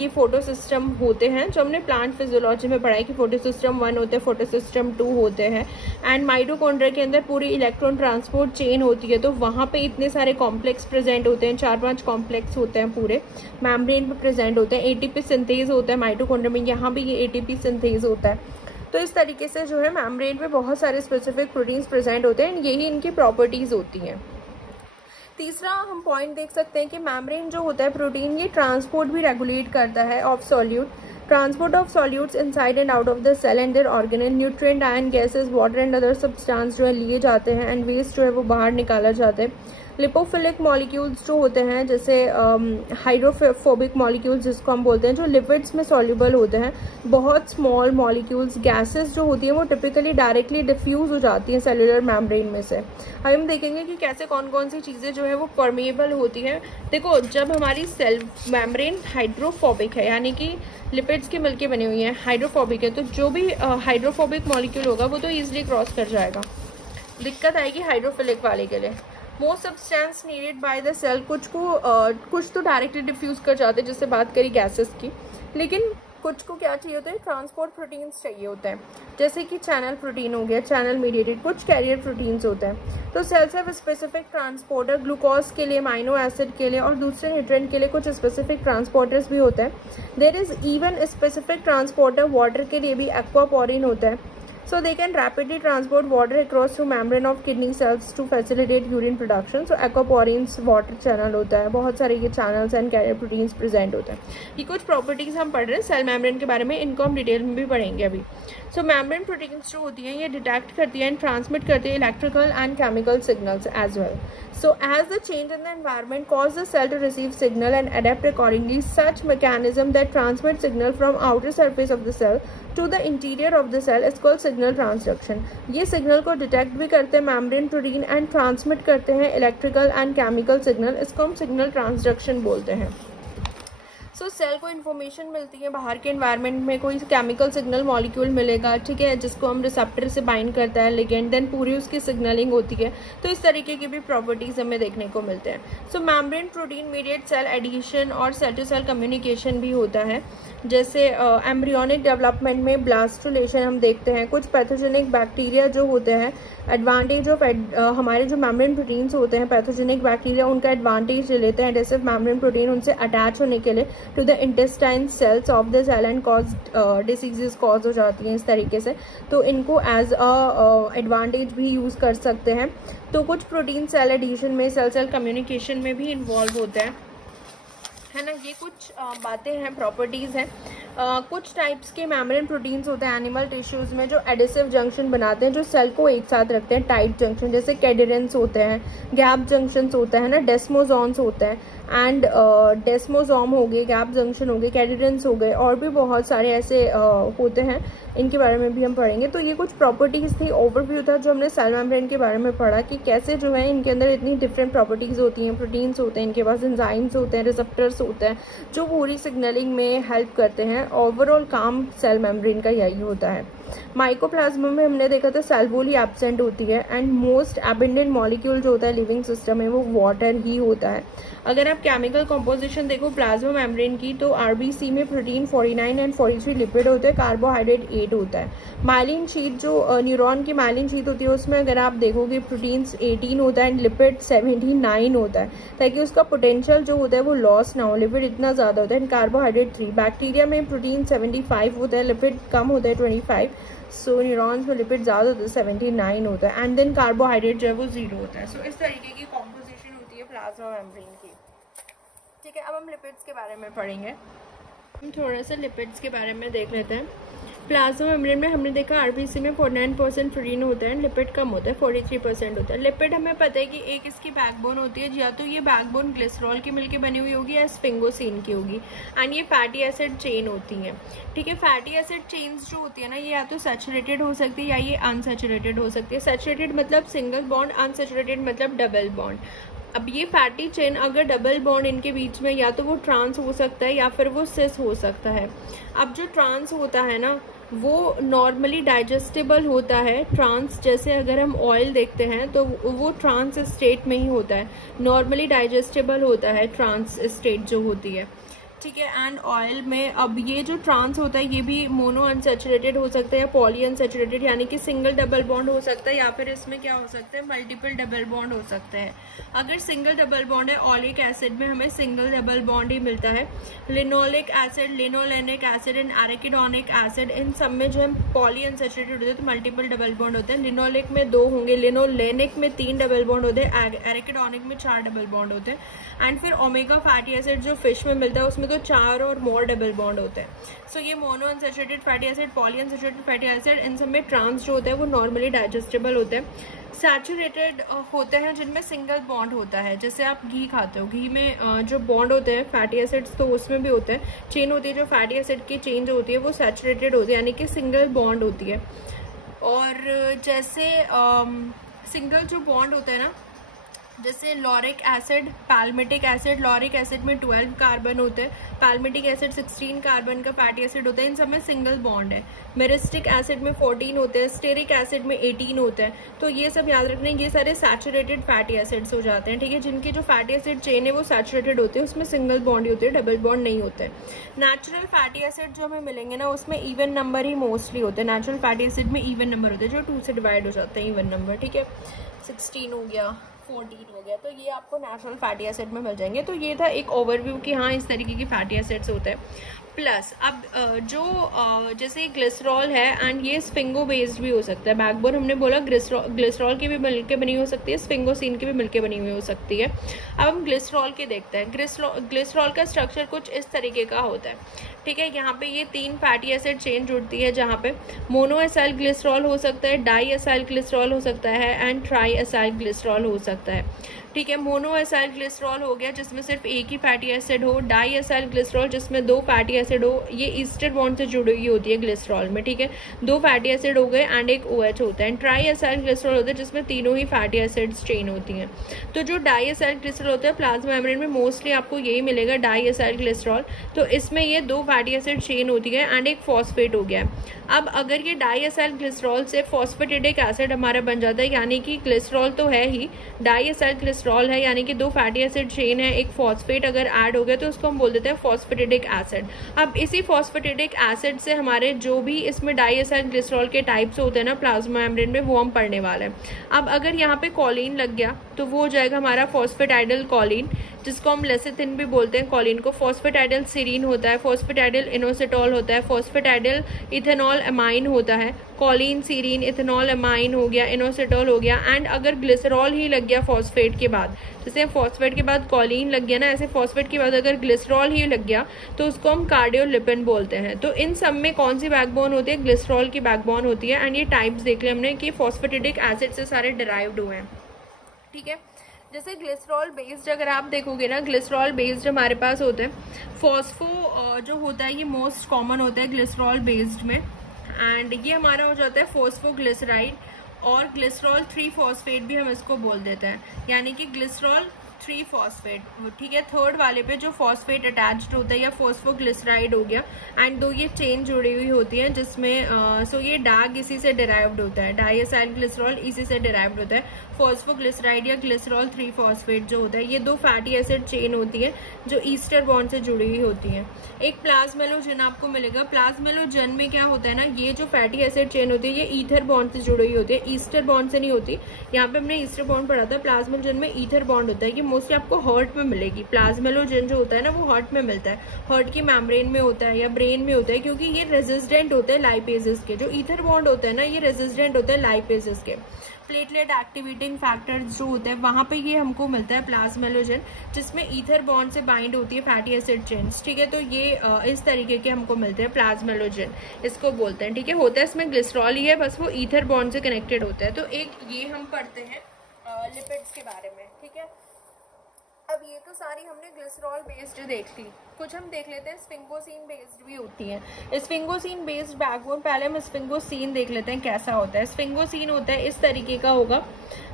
ये फोटो सिस्टम होते हैं जो हमने प्लांट फिजियोलॉजी में पढ़ा है कि फोटो सिस्टम 1 होते हैं, फोटो सिस्टम 2 होते हैं. एंड माइटोकॉन्ड्रिया के अंदर पूरी इलेक्ट्रॉन ट्रांसपोर्ट चेन होती है तो वहाँ पे इतने सारे कॉम्प्लेक्स प्रेजेंट होते हैं, 4-5 कॉम्प्लेक्स होते हैं पूरे मेम्ब्रेन पे प्रेजेंट होते हैं. ATP सिंथेज होता है माइटोकॉन्ड्रिया में, यहाँ भी ये ATP सिंथेज होता है. तो इस तरीके से जो है मेम्ब्रेन पे बहुत सारे स्पेसिफिक प्रोटीन्स प्रेजेंट होते हैं, यही इनकी प्रॉपर्टीज होती हैं. तीसरा हम पॉइंट देख सकते हैं कि मेम्ब्रेन जो होता है प्रोटीन ये ट्रांसपोर्ट भी रेगुलेट करता है of solute. Transport of solutes inside and out of the cell and their organelle, nutrient, ion, gases, water and other substance जो है लिए जाते हैं एंड वेस्ट जो है वो बाहर निकाला जाता है. लिपोफिलिक मॉलिक्यूल्स जो होते हैं जैसे हाइड्रोफोबिक मॉलिक्यूल्स जिसको हम बोलते हैं जो लिपिड्स में सॉल्युबल होते हैं. बहुत स्मॉल मॉलिक्यूल्स गैसेस जो होती हैं वो टिपिकली डायरेक्टली डिफ्यूज हो जाती हैं सेलुलर मेम्ब्रेन में से. अब हम देखेंगे कि कैसे कौन कौन सी चीज़ें जो है वो परमेएबल होती हैं. देखो जब हमारी सेल मेम्ब्रेन हाइड्रोफोबिक है यानी कि लिपिड्स के मिलके बनी हुई है, हाइड्रोफोबिक है, तो जो भी हाइड्रोफोबिक मॉलिक्यूल होगा वो तो ईजिली क्रॉस कर जाएगा. दिक्कत आएगी हाइड्रोफिलिक वाले के लिए. Most substance needed by the cell, कुछ तो डायरेक्टली डिफ्यूज कर जाते हैं जैसे बात करी गैसेस की, लेकिन कुछ को क्या चाहिए होता है ट्रांसपोर्ट प्रोटीन्स चाहिए होते हैं. जैसे कि चैनल प्रोटीन हो गया, चैनल मीडिएटेड, कुछ कैरियर प्रोटीन्स होते हैं. तो cells have specific transporter, glucose के लिए, अमाइनो एसिड के लिए और दूसरे न्यूट्रिएंट के लिए कुछ स्पेसिफिक ट्रांसपोर्टर्स भी होते हैं. There is even specific transporter water के लिए भी, एक्वापोरिन होता है. So they can rapidly transport water across through membrane of kidney cells to facilitate urine production. So aquaporins water channel होता है. बहुत सारे ये channels and carrier proteins present होते हैं. ये कुछ properties हम पढ़ रहे हैं सेल मेम्ब्रेन के बारे में, इनको हम डिटेल में भी पढ़ेंगे अभी. So membrane proteins जो होती हैं ये डिटेक्ट करती हैं एंड ट्रांसमिट करती है electrical and chemical signals as well. So as the change in the environment cause the cell to receive signal and adapt accordingly, such mechanism that transmit signal from outer surface of the cell to the interior of the cell is called signal transduction. ये signal को detect भी करते हैं membrane protein and transmit करते हैं electrical and chemical signal, इसको हम signal transduction बोलते हैं. सो सेल को इन्फॉर्मेशन मिलती है बाहर के एनवायरनमेंट में कोई केमिकल सिग्नल मॉलिक्यूल मिलेगा, ठीक है, जिसको हम रिसेप्टर से बाइंड करता है लिगेंड, देन पूरी उसकी सिग्नलिंग होती है। तो इस तरीके की भी प्रॉपर्टीज़ हमें देखने को मिलते हैं। So membrane protein mediate cell adhesion और सेल टू सेल कम्युनिकेशन भी होता है। जैसे एम्ब्रियोनिक डेवलपमेंट में ब्लास्टुलेशन हम देखते हैं। कुछ पैथोजेनिक बैक्टीरिया जो होते हैं, एडवांटेज ऑफ हमारे जो मेम्ब्रेन प्रोटीन्स होते हैं पैथोजेनिक बैक्टीरिया, उनका एडवांटेज ले लेते हैं एडेसिव मेम्ब्रेन प्रोटीन उनसे अटैच होने के लिए to the intestine cells of the cell and cause diseases cause हो जाती हैं इस तरीके से। तो इनको एज अ एडवांटेज भी यूज़ कर सकते हैं। तो कुछ प्रोटीन सेल एडिशन में, सेल सेल कम्युनिकेशन में भी इन्वॉल्व होते हैं, है ना। ये कुछ बातें हैं, प्रॉपर्टीज़ हैं। कुछ टाइप्स के मेम्ब्रेन प्रोटीन्स होते हैं एनिमल टिश्यूज़ में जो एडिसिव जंक्शन बनाते हैं, जो सेल को एक साथ रखते हैं, टाइट जंक्शन, जैसे कैडेरेंस होते हैं, गैप जंक्शंस होता है ना, डेस्मोजॉन्स होता है, एंड डेस्मोजोम हो गए, गैप जंक्शन हो गए, कैडेरेंस हो गए, और भी बहुत सारे ऐसे होते हैं, इनके बारे में भी हम पढ़ेंगे। तो ये कुछ प्रॉपर्टीज़ थी, ओवरव्यू था जो हमने सेल मेम्ब्रेन के बारे में पढ़ा कि कैसे जो है इनके अंदर इतनी डिफरेंट प्रॉपर्टीज़ होती हैं, प्रोटीन्स होते हैं, इनके पास एंजाइम्स होते हैं, रिसेप्टर्स होते हैं जो पूरी सिग्नलिंग में हेल्प करते हैं। ओवरऑल काम सेल मेम्ब्रेन का यही होता है। माइकोप्लाज्मा में हमने देखा था सेल वॉल ही एब्सेंट होती है, एंड मोस्ट एबंडेंट मॉलिक्यूल जो होता है लिविंग सिस्टम में वो वाटर ही होता है। अगर आप केमिकल कंपोजिशन देखो प्लाज्मा मेम्ब्रेन की, तो आरबीसी में प्रोटीन 49 एंड 43 लिपिड होते हैं, कार्बोहाइड्रेट 8 होता है। माइलिन शीट जो न्यूरॉन की माइलिन शीट होती है उसमें अगर आप देखोगे प्रोटीन्स 18 होता है एंड लिपिड 79 होता है, ताकि उसका पोटेंशियल जो होता है वो लॉस ना हो। लिपिड इतना ज़्यादा होता है एंड कार्बोहाइड्रेट 3। बैक्टीरिया में प्रोटीन 75 होता है, लिपिड कम होता है 25। सो न्यूरॉन्स में लिपिड ज़्यादा होता है 79 होता है, एंड देन कार्बोहाइड्रेट जो है वो 0 होता है। सो इस तरीके की कॉम्पोजिशन होती है प्लाज्मा मेम्ब्रेन की, ठीक है। अब हम लिपिड्स के बारे में पढ़ेंगे। हम थोड़ा सा लिपिड्स के बारे में देख लेते हैं। प्लाज्मा मेम्ब्रेन में हमने देखा आरबीसी में 49% प्रोटीन होता है, लिपिड कम होता है, 43% होता है। लिपिड हमें पता है कि एक इसकी बैकबोन होती है, या तो ये बैकबोन ग्लिसरॉल की मिलकर बनी हुई होगी या स्फिंगोसिन की होगी, एंड ये फैटी एसिड चेन होती है, ठीक है। फैटी एसिड चेन्स जो होती है ना, ये या तो सैचुरेटेड हो सकती है या ये अनसैचुरेटेड हो सकती है। सैचुरेटेड मतलब सिंगल बॉन्ड, अनसैचुरेटेड मतलब डबल बॉन्ड। अब ये फैटी चेन अगर डबल बॉन्ड इनके बीच में, या तो वो ट्रांस हो सकता है या फिर वो सिस हो सकता है। अब जो ट्रांस होता है ना वो नॉर्मली डाइजेस्टेबल होता है। ट्रांस जैसे अगर हम ऑयल देखते हैं तो वो ट्रांस स्टेट में ही होता है, नॉर्मली डाइजेस्टेबल होता है ट्रांस स्टेट जो होती है, ठीक है। एंड ऑयल में अब ये जो ट्रांस होता है ये भी मोनो अनसैचुरेटेड हो सकता है या पॉली अनसैचुरेटेड, यानी कि सिंगल डबल बॉन्ड हो सकता है, या फिर इसमें क्या हो सकता है मल्टीपल डबल बॉन्ड हो सकता है। अगर सिंगल डबल बॉन्ड है ऑलिक एसिड में हमें सिंगल डबल बॉन्ड ही मिलता है। Linoleic acid, linolenic acid and arachidonic acid, इन सब में जो है पॉली अनसैचुरेटेड होते हैं तो मल्टीपल डबल बॉन्ड होते हैं। लिनोलिक में 2 होंगे, लिनोलेनिक में 3 डबल बॉन्ड होते हैं, एरिकिडोनिक में 4 डबल बॉन्ड होते हैं। एंड फिर ओमेगा फैटी एसिड जो फिश में मिलता है उसमें तो 4 और मोर डबल बॉन्ड होते हैं। सो ये mono unsaturated fatty acid, poly unsaturated fatty acid, इन सब में ट्रांस जो होता है वो नॉर्मली डाइजेस्टेबल होते हैं। सैचुरेटेड होते हैं जिनमें सिंगल बॉन्ड होता है, जैसे आप घी खाते हो, घी में जो बॉन्ड होते हैं फैटी एसिड्स तो उसमें भी होते हैं। चेन होती है जो फैटी एसिड की चेन जो होती है वो सैचुरेटेड होती है, यानी कि सिंगल बॉन्ड होती है। और जैसे सिंगल जो बॉन्ड होता है ना, जैसे lauric acid, palmitic acid, lauric acid में 12 कार्बन होते हैं, पैल्मिटिक एसिड 16 कार्बन का फैटी एसिड होता है, इन सब में सिंगल बॉन्ड है। मेरिस्टिक एसिड में 14 होते हैं, स्टेरिक एसिड में 18 होते हैं। तो ये सब याद रखना, ये सारे सैचुरेटेड फैटी एसिड्स हो जाते हैं, ठीक है, जिनकी जो फैटी एसिड चेन है वो सैचुरेटेड होती है, उसमें सिंगल बॉन्ड ही होती है, डबल बॉन्ड नहीं होते हैं। नेचुरल फैटी एसिड जो हमें मिलेंगे ना उसमें इवन नंबर ही मोस्टली होते हैं। नेचुरल फैटी एसिड में इवन नंबर होते हैं जो 2 से डिवाइड हो जाते हैं, इवन नंबर, ठीक है। 16 हो गया, 14 हो गया, तो ये आपको नेचुरल फैटी एसिड में मिल जाएंगे। तो ये था एक ओवरव्यू कि हाँ इस तरीके की फैटी एसिड्स होते हैं। प्लस अब जो जैसे ग्लिसरॉल है एंड ये स्फिंगो बेस्ड भी हो सकता है। बैकबोन हमने बोला ग्लिसरॉल की भी मिलके बनी हो सकती है, स्फिंगोसिन की भी मिलके बनी हुई हो सकती है। अब हम ग्लिसरॉल के देखते हैं। ग्लिसरॉल का स्ट्रक्चर कुछ इस तरीके का होता है, ठीक है। यहाँ पे ये 3 फैटी एसिड चेन जुड़ती है, जहाँ पे मोनो एसाइल ग्लिसरॉल हो सकता है, डाई एसाइल ग्लिसरॉल हो सकता है एंड ट्राई एसाइल ग्लिसरॉल हो सकता है, ठीक है। मोनो एसाइल ग्लिसरॉल हो गया जिसमें सिर्फ एक ही फैटी एसिड हो, डाई एसाइल ग्लिसरॉल जिसमें 2 फैटी एसिड हो, ये ईस्टर बॉन्ड से जुड़ी हुई होती है ग्लिसरॉल में, ठीक है। 2 फैटी एसिड हो गए एंड एक OH होता है। ट्राई एसाइल ग्लिसरॉल होता है जिसमें तीनों ही फैटी एसिड्स चेन होती हैं। तो जो डाई एसाइल ग्लिसरॉल होता है प्लाज्मा मेम्ब्रेन में मोस्टली आपको यही मिलेगा, डाई एसाइल ग्लिसरॉल। तो इसमें ये 2 फैटी एसिड चेन होती है एंड एक फॉस्फेट हो गया है। अब अगर ये डाई एसाइल ग्लिसरॉल से फॉस्फेटिडिक एसिड हमारा बन जाता है, यानी कि ग्लिसरॉल तो है ही, डाई एसाइल ग्लिसरॉल है, यानी कि 2 फैटी एसिड चेन है, एक फॉस्फेट अगर ऐड हो गया तो उसको हम बोल देते हैं फॉस्फेटिडिक एसिड। अब इसी फॉस्फेटिडिक एसिड से हमारे जो भी इसमें डाई एसाइल ग्लिसरॉल के टाइप्स होते हैं ना प्लाज्मा मेम्ब्रेन में, वो हम पढ़ने वाले हैं। अब अगर यहाँ पे कॉलिन लग गया तो वो हो जाएगा हमारा फॉस्फेटाइडल कॉलिन, जिसको हम लेसिथिन भी बोलते हैं कॉलिन को। फॉस्फेटाइडल सीरीन होता है, फॉस्फेटाइडल इनोसिटॉल होता है, फॉस्फेटाइडल इथेनॉल अमाइन होता है। कॉलिन, सीरीन, इथेनॉल अमाइन हो गया, इनोसिटॉल हो गया। एंड अगर ग्लिसरॉल ही लग गया फॉस्फेट के बाद, जैसे फॉस्फेट के बाद कॉलिन लग गया ना, ऐसे फॉस्फेट के बाद अगर ग्लिसरॉल ही लग गया तो उसको हम कार्डियोलिपिन बोलते हैं। तो इन सब में कौन सी बैकबोन होती है? ग्लिसरॉल की बैकबोन होती है। एंड ये टाइप्स देख लिया हमने कि फॉस्फेटिडिक एसिड से सारे डिराइव्ड हुए हैं, ठीक है। जैसे ग्लिसरॉल बेस्ड अगर आप देखोगे ना, ग्लिसरॉल बेस्ड हमारे पास होते हैं फॉस्फो जो होता है ये मोस्ट कॉमन होता है ग्लिसरॉल बेस्ड में। एंड ये हमारा हो जाता है फॉस्फोग्लिसराइड और ग्लिसरॉल 3 फॉस्फेट भी हम इसको बोल देते हैं, यानी कि ग्लिसरॉल 3 फॉस्फेट, ठीक है। थर्ड वाले पे जो फॉस्फेट अटैच्ड होता है या फॉस्फोग्लिसराइड हो गया। एंड 2 ये चेन जुड़ी हुई होती है जिसमें सो ये डाग इसी से डिराइव्ड होता है, डाई एसाइल ग्लिसरॉल इसी से डिराइव्ड होता है। फॉस्फोग्लिसराइड या ग्लिसरॉल 3 फॉस्फेट जो होता है, ये 2 फैटी एसिड चेन होती है जो ईस्टर बॉन्ड से जुड़ी हुई होती है। एक प्लाज्मेलोजन आपको मिलेगा। प्लाज्मेलोजन में क्या होता है ना, ये जो फैटी एसिड चेन होती है ये ईथर बॉन्ड से जुड़ी हुई होती है, ईस्टर बॉन्ड से नहीं होती। यहाँ पे हमने ईस्टर बॉन्ड पढ़ा था, प्लाज्मेलोजन में ईथर बॉन्ड होता है। ये मोस्टली आपको हार्ट में मिलेगी। प्लाज्मेलोजन जो होता है ना वो हार्ट में मिलता है, हार्ट की मेम्ब्रेन में होता है या ब्रेन में होता है, क्योंकि ये रेजिस्टेंट होते हैं लाइपेजेस के। जो ईथर बॉन्ड होता है ना ये रेजिस्टेंट होते हैं लाइपेजेस के। प्लेटलेट एक्टिवेटिंग फैक्टर्स जो होते हैं वहां पे ये हमको मिलता है प्लाज्मेलोजन, जिसमें ईथर बॉन्ड से बाइंड होती है फैटी एसिड चेन्स, ठीक है। तो ये इस तरीके के हमको मिलते हैं प्लाज्मेलोजन, इसको बोलते हैं, ठीक है। होता है इसमें ग्लिसरॉल ही है, बस वो ईथर बॉन्ड से कनेक्टेड होता है। तो एक ये हम पढ़ते हैं लिपिड्स के बारे में, ठीक है। अब ये तो सारी हमने ग्लिसरॉल बेस्ड देख ली, कुछ हम देख लेते हैं स्फिंगोसिन बेस्ड भी होती है। स्फिंगोसिन बेस्ड बैकबोन, पहले हम स्फिंगोसिन देख लेते हैं कैसा होता है। स्फिंगोसिन होता है इस तरीके का होगा।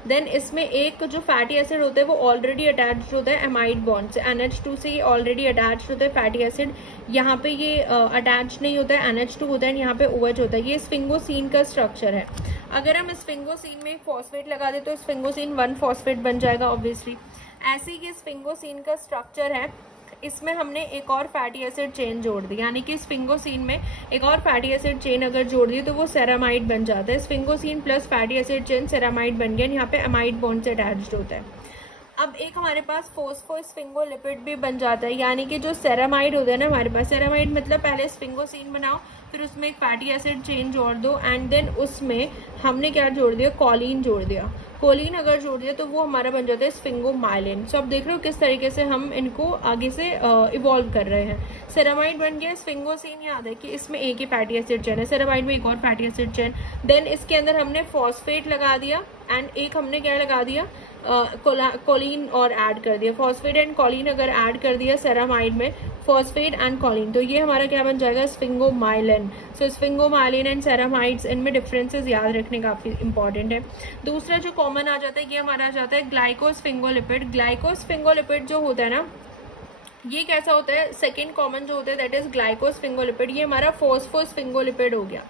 देन इसमें एक जो फैटी एसिड होता है वो ऑलरेडी अटैच्ड होता है एमाइड बॉन्ड से, NH2 से ये ऑलरेडी अटैच्ड होता है फैटी एसिड। यहाँ पे ये अटैच नहीं होता है, NH2 होता है, यहाँ पे OH होता है। ये स्फिंगोसिन का स्ट्रक्चर है। अगर हम स्फिंगोसिन में एक फॉस्फेट लगा दे तो स्फिंगोसिन 1 फॉस्फेट बन जाएगा ऑब्वियसली। ऐसे ही स्फिंगोसिन का स्ट्रक्चर है, इसमें हमने एक और फैटी एसिड चेन जोड़ दी, यानी कि स्फिंगोसिन में एक और फैटी एसिड चेन अगर जोड़ दी तो वो सेरामाइड बन जाता है। Sphingosine plus fatty acid chain ceramide बन गया, यहाँ पे अमाइड बॉन्ड से अटैच्ड होता है। अब एक हमारे पास फोस्फोस्फिंगोलिपिड भी बन जाता है, यानी कि जो सेरामाइड होता है ना हमारे पास, सेरामाइड मतलब पहले स्फिंगोसिन बनाओ, फिर उसमें एक फैटी एसिड चेन जोड़ दो एंड देन उसमें हमने क्या जोड़ दिया, कॉलिन जोड़ दिया। कोलिन अगर जोड़ दिया तो वो हमारा बन जाता है स्फिंगोमाइलिन। सो अब देख रहे हो किस तरीके से हम इनको आगे से इवॉल्व कर रहे हैं। सेरामाइड बन गया, स्फिंगोसिन याद है कि इसमें एक ही फैटी एसिड चेन है, सेरामाइड में एक और फैटी एसिड चेन। देन इसके अंदर हमने फॉस्फेट लगा दिया एंड एक हमने क्या लगा दिया, कोलिन और ऐड कर दिया। फॉस्फेट एंड कोलिन अगर ऐड कर दिया सेरामाइड में, फॉस्फेट एंड कोलिन, तो ये हमारा क्या बन जाएगा, sphingomyelin. So sphingomyelin and ceramides, इनमें डिफरेंसेस याद रखने काफी इंपॉर्टेंट है। दूसरा जो कॉमन आ जाता है ये हमारा आ जाता है ग्लाइकोस्फिंगोलिपिड। ग्लाइकोस्फिंगोलिपिड जो होता है ना ये कैसा होता है, सेकेंड कॉमन जो होता है दैट इज ग्लाइकोस्फिंगोलिपिड। ये हमारा फोस्फोस्फिंगोलिपिड हो गया,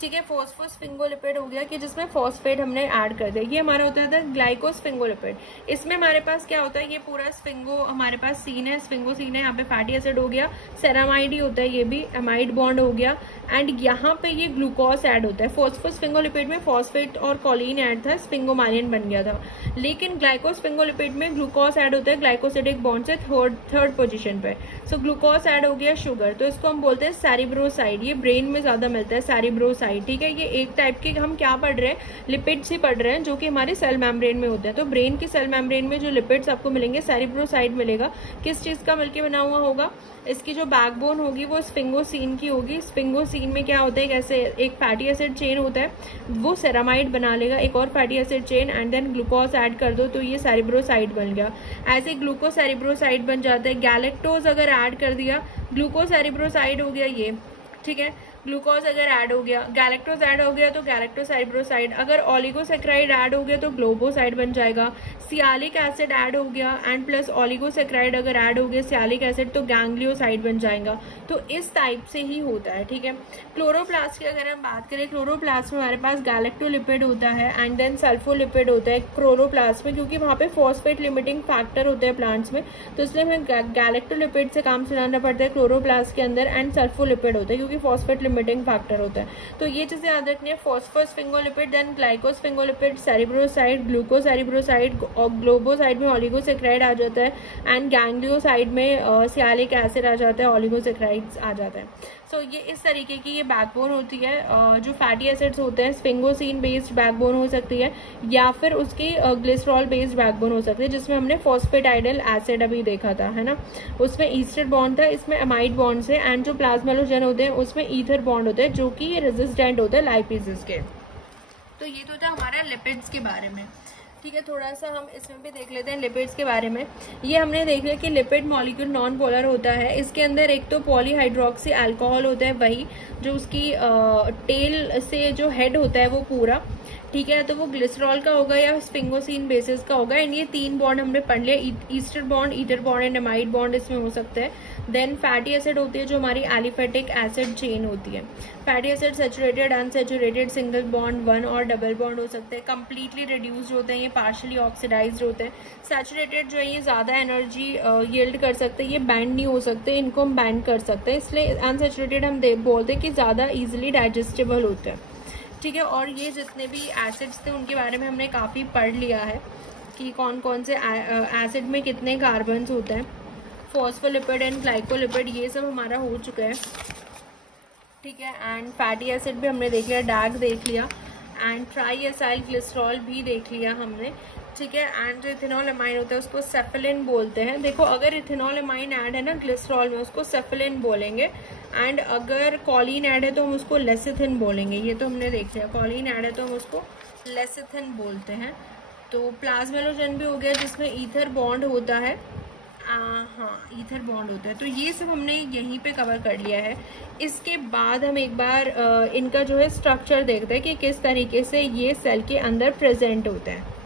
ठीक है। फोस्फोस्फिंगोलिपिड हो गया कि जिसमें फॉस्फेट हमने ऐड कर दिया, ये हमारा होता है ग्लाइकोस्फिंगोलिपिड। इसमें हमारे पास क्या होता है, ये पूरा स्फिंगो हमारे पास सीन है, स्फिंगोसीन है, यहाँ पे फैटी एसिड हो गया, सेरामाइड ही होता है, ये भी एमाइड बॉन्ड हो गया एंड यहाँ पे ये ग्लूकोज ऐड होता है। फोस्फोस्फिंगोलिपिड में फॉस्फेट और कोलिन ऐड था, स्फिंगोमाइलिन बन गया था। लेकिन ग्लाइकोस्फिंगोलिपिड में ग्लूकोज ऐड होता है ग्लाइकोसिडिक बॉन्ड से थर्ड पोजीशन पे। सो ग्लूकोज ऐड हो गया शुगर, तो इसको हम बोलते हैं सैरिब्रोसाइड। ये ब्रेन में ज्यादा मिलता है, सैरिब्रोसाइड साइड, ठीक है। ये एक टाइप के हम क्या पढ़ रहे हैं, लिपिड्स ही पढ़ रहे हैं जो कि हमारे सेल मेम्ब्रेन में होते हैं। तो ब्रेन की सेल मेम्ब्रेन में जो लिपिड्स आपको मिलेंगे, सेरिब्रोसाइड मिलेगा। किस चीज़ का मिलके बना हुआ होगा, इसकी जो बैकबोन होगी वो स्फिंगोसीन की होगी। स्फिंगोसीन में क्या होता है, कैसे एक फैटी एसिड चेन होता है, वो सेरामाइड बना लेगा एक और fatty acid chain, and then glucose add कर दो तो ये सेरिब्रोसाइड बन गया। ऐसे ग्लूकोज सेरिब्रोसाइड बन जाता है। गैलेक्टोज अगर ऐड कर दिया, ग्लूकोज सेरिब्रोसाइड हो गया ये, ठीक है। ग्लूकोज अगर ऐड हो गया, गैलेक्टोज ऐड हो गया तो गैलेक्टोसाइब्रोसाइड। अगर ओलिगोसेक्राइड ऐड हो गया तो ग्लोबोसाइड बन जाएगा। सियालिक एसिड ऐड हो गया एंड प्लस ओलिगोसेक्राइड अगर ऐड हो गया सियालिक एसिड तो गैंग्लियोसाइड बन जाएगा। तो इस टाइप से ही होता है, ठीक है। क्लोरोप्लास्ट की अगर हम बात करें, क्लोरोप्लास्ट में हमारे पास गैलेक्टोलिपिड होता है एंड देन सल्फोलिपिड होता है क्लोरोप्लास्ट में, क्योंकि वहाँ पे फॉस्फेट लिमिटिंग फैक्टर होते हैं प्लांट्स में, तो इसलिए हमें गैलेक्टोलिपिड से काम चलाना पड़ता है क्लोरोप्लास्ट के अंदर। एंड सल्फोलिपिड होता है क्योंकि फॉस्फेट लिमिटिंग फैक्टर होता है। तो ये चीजें याद रखनी है, फॉस्फोस्फिंगोलिपिड, देन ग्लाइकोस्फिंगोलिपिड, सेरिब्रोसाइड, ग्लूकोसेरिब्रोसाइड, और ग्लोबोसाइड में ओलिगोसेक्राइड आ जाता है एंड गैंग्लियोसाइड में सियालिक एसिड आ जाता है, ओलिगोसेक्राइड्स आ जाता है। सो ये इस तरीके की ये बैकबोन होती है। जो फैटी एसिड्स होते हैं स्फिंगोसीन बेस्ड बैकबोन हो सकती है या फिर उसकी ग्लिसरॉल बेस्ड बैकबोन हो सकती है, जिसमें हमने फॉस्फेटाइडल एसिड अभी देखा था, है ना। उसमें ईस्टर बॉन्ड था, इसमें अमाइड बॉन्ड है। एंड जो प्लाज्मेलोजन होते हैं उसमें ईथर बॉन्ड होते हैं जो कि रेजिस्टेंट होते हैं लाइपेजेस के। तो ये तो था हमारा लिपिड्स के बारे में, ठीक है। थोड़ा सा हम इसमें भी देख लेते हैं लिपिड्स के बारे में। ये हमने देख लिया कि लिपिड मॉलिक्यूल नॉन पोलर होता है। इसके अंदर एक तो पॉलीहाइड्रोक्सी अल्कोहल होता है, वही जो उसकी टेल से जो हेड होता है वो पूरा, ठीक है। तो वो ग्लिसरॉल का होगा या स्फिंगोसीन बेसिस का होगा। एंड ये 3 बॉन्ड हमने पढ़ लिया, ester bond, ether bond and amide bond इसमें हो सकते हैं। देन फैटी एसिड होती है जो हमारी एलिफेटिक एसिड चेन होती है। Fatty acid saturated, unsaturated, single bond, one और डबल बॉन्ड हो सकते हैं। कंप्लीटली रिड्यूस्ड होते हैं, ये पार्शियली ऑक्सीडाइज्ड होते हैं। सैचुरेटेड जो है ये ज्यादा एनर्जी यील्ड कर सकते हैं, ये बैंड नहीं हो सकते, इनको हम बैंड कर सकते हैं, इसलिए अनसेचुरेटेड हम बोलते हैं कि ज्यादा इजिली डाइजेस्टेबल होते हैं, ठीक है। और ये जितने भी एसिड्स थे उनके बारे में हमने काफ़ी पढ़ लिया है कि कौन कौन से एसिड में कितने कार्बन्स होते हैं। फॉस्फोलिपिड एंड ग्लाइकोलिपिड ये सब हमारा हो चुका है, ठीक है। एंड फैटी एसिड भी हमने देख लिया, डैग देख लिया, एंड ट्राई एसाइल ग्लिसरॉल भी देख लिया हमने, ठीक है। एंड जो इथेनॉल अमाइन होता है उसको सेफिलिन बोलते हैं। देखो अगर इथेनॉल अमाइन ऐड है ना ग्लिसरॉल में उसको सेफिलिन बोलेंगे, एंड अगर कॉलिन ऐड है तो हम उसको लेसिथिन बोलेंगे। ये तो हमने देख लिया, कॉलिन ऐड है तो हम उसको लेसिथिन बोलते हैं। तो प्लाज्मेलोजन भी हो गया जिसमें ईथर बॉन्ड होता है, हाँ ईथर बॉन्ड होता है। तो ये सब हमने यहीं पे कवर कर लिया है। इसके बाद हम एक बार इनका जो है स्ट्रक्चर देखते हैं कि किस तरीके से ये सेल के अंदर प्रेजेंट होता है।